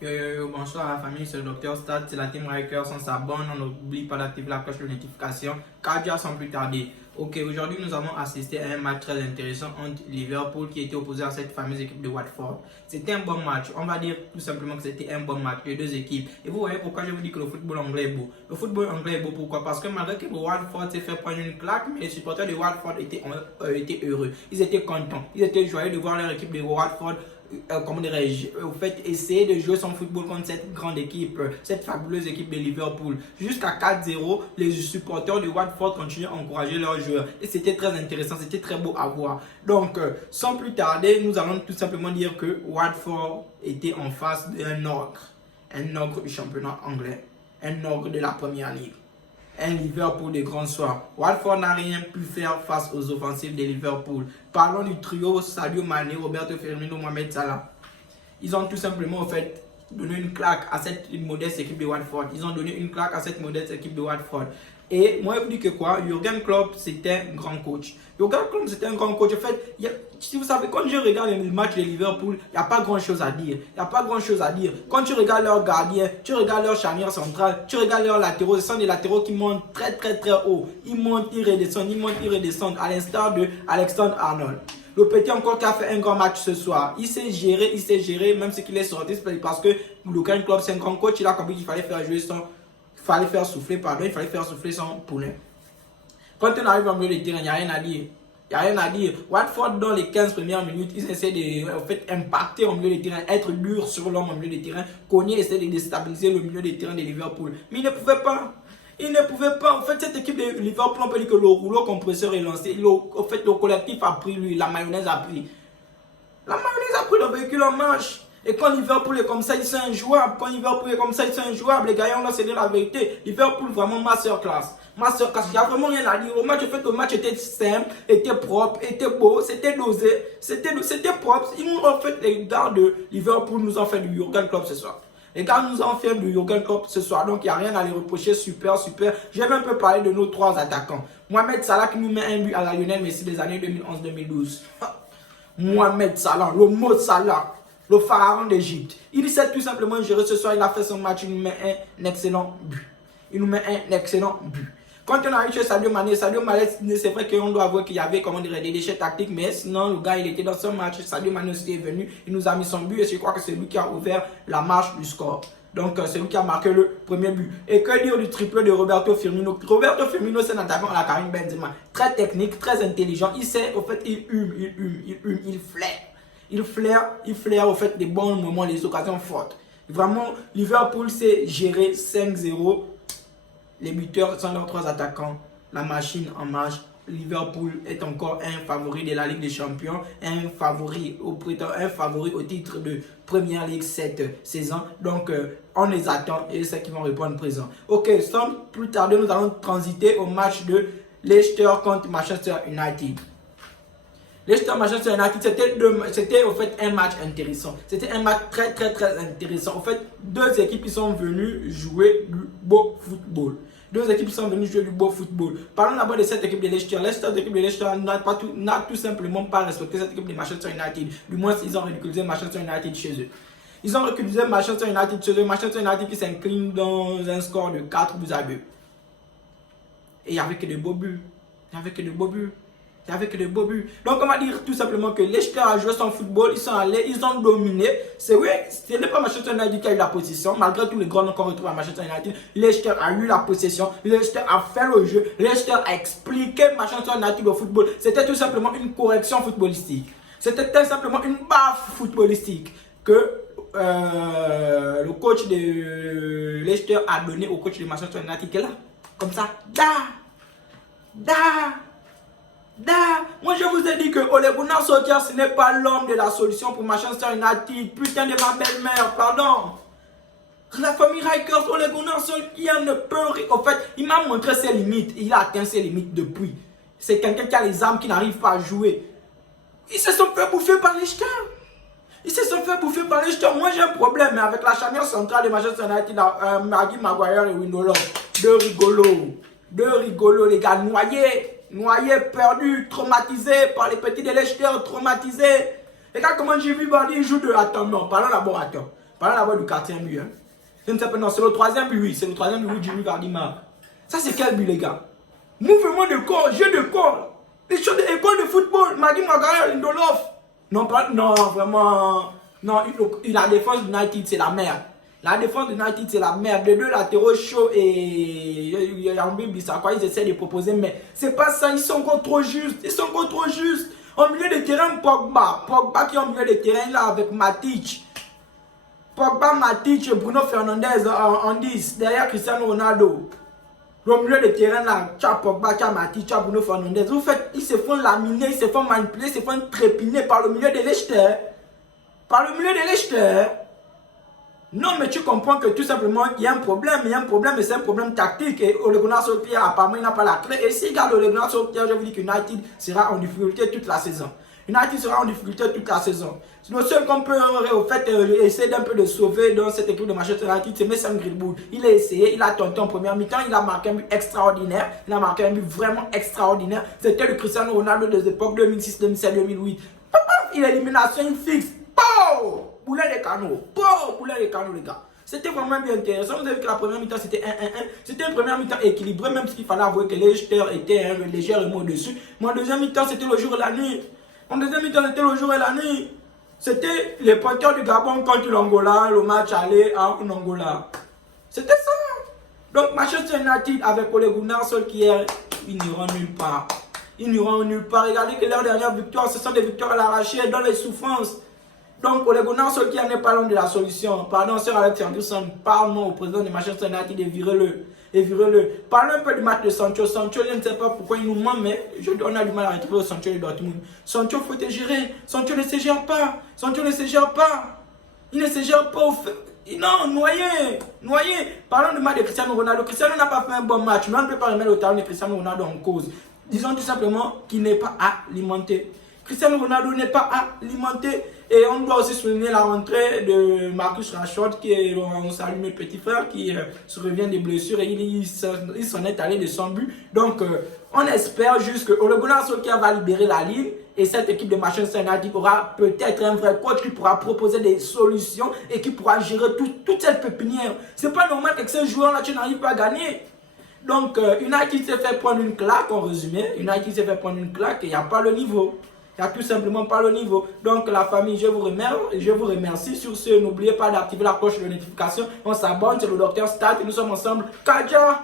Bonsoir à la famille, c'est le docteur Stad, c'est la team Rikers, on s'abonne, on n'oublie pas d'activer la cloche de notification, cardia sans plus tarder. Ok, aujourd'hui nous avons assisté à un match très intéressant entre Liverpool qui était opposé à cette fameuse équipe de Watford. C'était un bon match, on va dire tout simplement que c'était un bon match, les deux équipes. Et vous voyez pourquoi je vous dis que le football anglais est beau. Le football anglais est beau, pourquoi? Parce que malgré que le Watford s'est fait prendre une claque, mais les supporters de Watford étaient heureux, ils étaient contents, ils étaient joyeux de voir leur équipe de Watford comment dirais-je, au fait, essayer de jouer son football contre cette grande équipe, cette fabuleuse équipe de Liverpool. Jusqu'à 4-0, les supporters de Watford continuaient à encourager leurs joueurs. Et c'était très intéressant, c'était très beau à voir. Donc, sans plus tarder, nous allons tout simplement dire que Watford était en face d'un ogre du championnat anglais, un ogre de la première ligue. Un Liverpool de grand soir. Watford n'a rien pu faire face aux offensives de Liverpool. Parlons du trio Sadio Mané, Roberto Firmino, Mohamed Salah. Ils ont tout simplement fait donné une claque à cette modeste équipe de Watford. Ils ont donné une claque à cette modeste équipe de Watford. Et moi, je vous dis que quoi, Jürgen Klopp, c'était un grand coach. Jürgen Klopp, c'était un grand coach. En fait, si vous savez, quand je regarde le match de Liverpool, il n'y a pas grand chose à dire. Il n'y a pas grand chose à dire. Quand tu regardes leurs gardiens, tu regardes leur charnière centrale, tu regardes leurs latéraux, ce sont des latéraux qui montent très haut. Ils montent, ils redescendent, à l'instar de Alexander Arnold. Le petit encore qui a fait un grand match ce soir. Il s'est géré, même ce qu'il est sorti, parce que Jürgen Klopp, c'est un grand coach. Il a compris qu'il fallait faire jouer il fallait faire souffler son poulet. Quand on arrive au milieu de terrain, il n'y a rien à dire. Il n'y a rien à dire. Watford, dans les 15 premières minutes, ils essaient de impacter au milieu de terrain, être dur sur l'homme au milieu de terrain. Koné essaie de déstabiliser le milieu de terrain de Liverpool. Mais il ne pouvait pas. Il ne pouvait pas. En fait, cette équipe de Liverpool, on peut dire que le rouleau compresseur est lancé. En fait, le collectif a pris lui. La mayonnaise a pris. La mayonnaise a pris le véhicule en marche. Et quand Liverpool est comme ça, ils sont injouables. Les gars, on leur c'est la vérité. Liverpool, vraiment masterclass. Masterclass, il n'y a vraiment rien à dire. Le match était simple, était propre, était beau, c'était dosé, c'était propre. En fait, les gars de Liverpool nous ont fait du Jürgen Klopp ce soir. Les gars nous ont fait du Jürgen Klopp ce soir, donc il n'y a rien à les reprocher. Super. Je vais un peu parler de nos trois attaquants. Mohamed Salah qui nous met un but à la Lionel Messi des années 2011-2012. Mohamed Salah, le mot Salah. Le pharaon d'Égypte. Il sait tout simplement gérer ce soir. Il a fait son match. Il nous met un excellent but. Quand on arrive chez Sadio Mané, c'est vrai qu'on doit avouer qu'il y avait des déchets tactiques, mais sinon le gars il était dans son match. Sadio Mané aussi est venu, il nous a mis son but et je crois que c'est lui qui a ouvert la marche du score. Donc c'est lui qui a marqué le premier but. Et que dire du triplé de Roberto Firmino? Roberto Firmino, c'est un attaquant à la Karim Benzema. Très technique, très intelligent. Il sait, au fait, il flaire. Il flaire au fait des bons moments, les occasions fortes. Vraiment, Liverpool s'est géré 5-0. Les buteurs sont leurs trois attaquants. La machine en marche. Liverpool est encore un favori de la Ligue des Champions, un favori au titre de Première Ligue cette saison. Donc, on les attend et c'est qu'ils vont répondre présent. Ok, sans plus tarder, nous allons transiter au match de Leicester contre Manchester United. Leicester-Manchester United, c'était au fait un match intéressant. C'était un match très intéressant. En fait, deux équipes qui sont venues jouer du beau football. Parlons d'abord de cette équipe de Leicester. L'équipe de Leicester n'a tout simplement pas respecté cette équipe de Manchester United. Du moins, ils ont ridiculisé Manchester United chez eux. Manchester United qui s'incline dans un score de 4-2. Et il n'y avait que de beaux buts. Donc on va dire tout simplement que Leicester a joué son football, ils sont allés, ils ont dominé. C'est vrai, ce n'est pas Manchester United qui a eu la possession, malgré tous les grands noms qu'on retrouve à Manchester United. Leicester a eu la possession, Leicester a fait le jeu, Leicester a expliqué Manchester United au football. C'était tout simplement une correction footballistique. C'était tout simplement une baffe footballistique que le coach de Leicester a donné au coach de Manchester United qui est là, comme ça, moi je vous ai dit que Ole Gunnar Solskjaer ce n'est pas l'homme de la solution pour Manchester United. Putain de ma belle-mère, pardon. La famille Rikers, Ole Gunnar Solskjaer ne peut rien. En fait, il m'a montré ses limites. Il a atteint ses limites depuis. C'est quelqu'un qui a les armes qui n'arrive pas à jouer. Ils se sont fait bouffer par Leicester. Moi j'ai un problème avec la charnière centrale de Manchester United, Maggie Maguire et Lindelof. Deux rigolos, les gars, noyés, perdus, traumatisés par les petits de Leicester, traumatisés. Et quand comment j'ai vu Bardi, il joue de... Attends, non, parlons d'abord, attends. Parlons d'abord du 4e but. Hein. Je ne sais pas, non, c'est le 3e but, oui. C'est le 3e but où Jimmy Vardy marque. Ça, c'est quel but, les gars? Mouvement de corps, jeu de corps. Les choses de l'école de football. Magui Maguire, Lindelof. Non, non, vraiment. Non, la défense de United, c'est la merde. La défense de United, c'est la merde. Les deux latéraux chauds et Yambi Bissaka, ils essaient de proposer, mais c'est pas ça. Ils sont encore trop justes. Ils sont encore trop justes. Au milieu de terrain, Pogba. Pogba qui est au milieu de terrain là avec Matic. Pogba, Matic, Bruno Fernandes en 10. Derrière Cristiano Ronaldo. Au milieu de terrain là, tu as Pogba, tu as Matic, tu as Bruno Fernandes. Vous faites, ils se font laminer, ils se font manipuler, ils se font trépiner par le milieu de Leicester. Par le milieu de Leicester. Non, mais tu comprends que tout simplement, il y a un problème, et c'est un problème tactique. Et Ole Gunnar Solskjaer, apparemment, il n'a pas la clé. Et s'il garde Ole Gunnar Solskjaer, je vous dis que United sera en difficulté toute la saison. United sera en difficulté toute la saison. Le seul qu'on peut essayer d'un peu de sauver dans cette équipe de Manchester United, c'est Mason Greenwood. Il a essayé, il a tenté en première mi-temps, il a marqué un but extraordinaire. Il a marqué un but vraiment extraordinaire. C'était le Cristiano Ronaldo des époques 2006, 2007, 2008. Il a élimination fixe. Pow! Boulet de canot. Pow! Boulet de canot, les gars. C'était vraiment bien intéressant. Vous avez vu que la première mi-temps, c'était 1-1-1. C'était une première mi-temps équilibrée, même s'il fallait avouer que Leicester était légèrement au-dessus. Mon deuxième mi-temps, c'était le jour et la nuit. Mon deuxième mi-temps, c'était le jour et la nuit. C'était les pointeurs du Gabon contre l'Angola, le match aller en Angola. C'était ça. Donc, Manchester United avec Ole Gunnar Solskjaer, ils n'iront nulle part. Ils n'iront nulle part. Regardez que leurs dernières victoires, ce sont des victoires à l'arraché, dans les souffrances. Donc, Ole Gunnar Solskjaer n'est pas loin de la solution. Pardon, Sir Alex Ferguson, parle-moi au président de Manchester United et virez-le. Parlons un peu du match de Sancho. Sancho, je ne sais pas pourquoi il nous ment, mais on a du mal à retrouver le Sancho de Dortmund. Sancho, il faut te gérer. Sancho ne se gère pas. Sancho ne se gère pas. Il ne se gère pas. Non, noyé. Parlons du match de Cristiano Ronaldo. Cristiano n'a pas fait un bon match, mais on ne peut pas remettre le talent de Cristiano Ronaldo en cause. Disons tout simplement qu'il n'est pas alimenté. Cristiano Ronaldo n'est pas alimenté. Et on doit aussi souligner la rentrée de Marcus Rashford, qui est, on salue mes petits frères, qui se revient des blessures et il s'en est allé de son but. Donc, on espère juste que Ole Gunnar Solskjaer va libérer la ligne et cette équipe de Manchester United aura peut-être un vrai coach qui pourra proposer des solutions et qui pourra gérer toute cette pépinière. C'est pas normal que ces joueurs-là, tu n'arrives pas à gagner. Donc, United s'est fait prendre une claque, en résumé. United s'est fait prendre une claque et il n'y a pas le niveau. Il n'y a tout simplement pas le niveau. Donc la famille, je vous remercie. Sur ce, n'oubliez pas d'activer la cloche de notification. On s'abonne, c'est le Dr Stat et nous sommes ensemble. Kaja!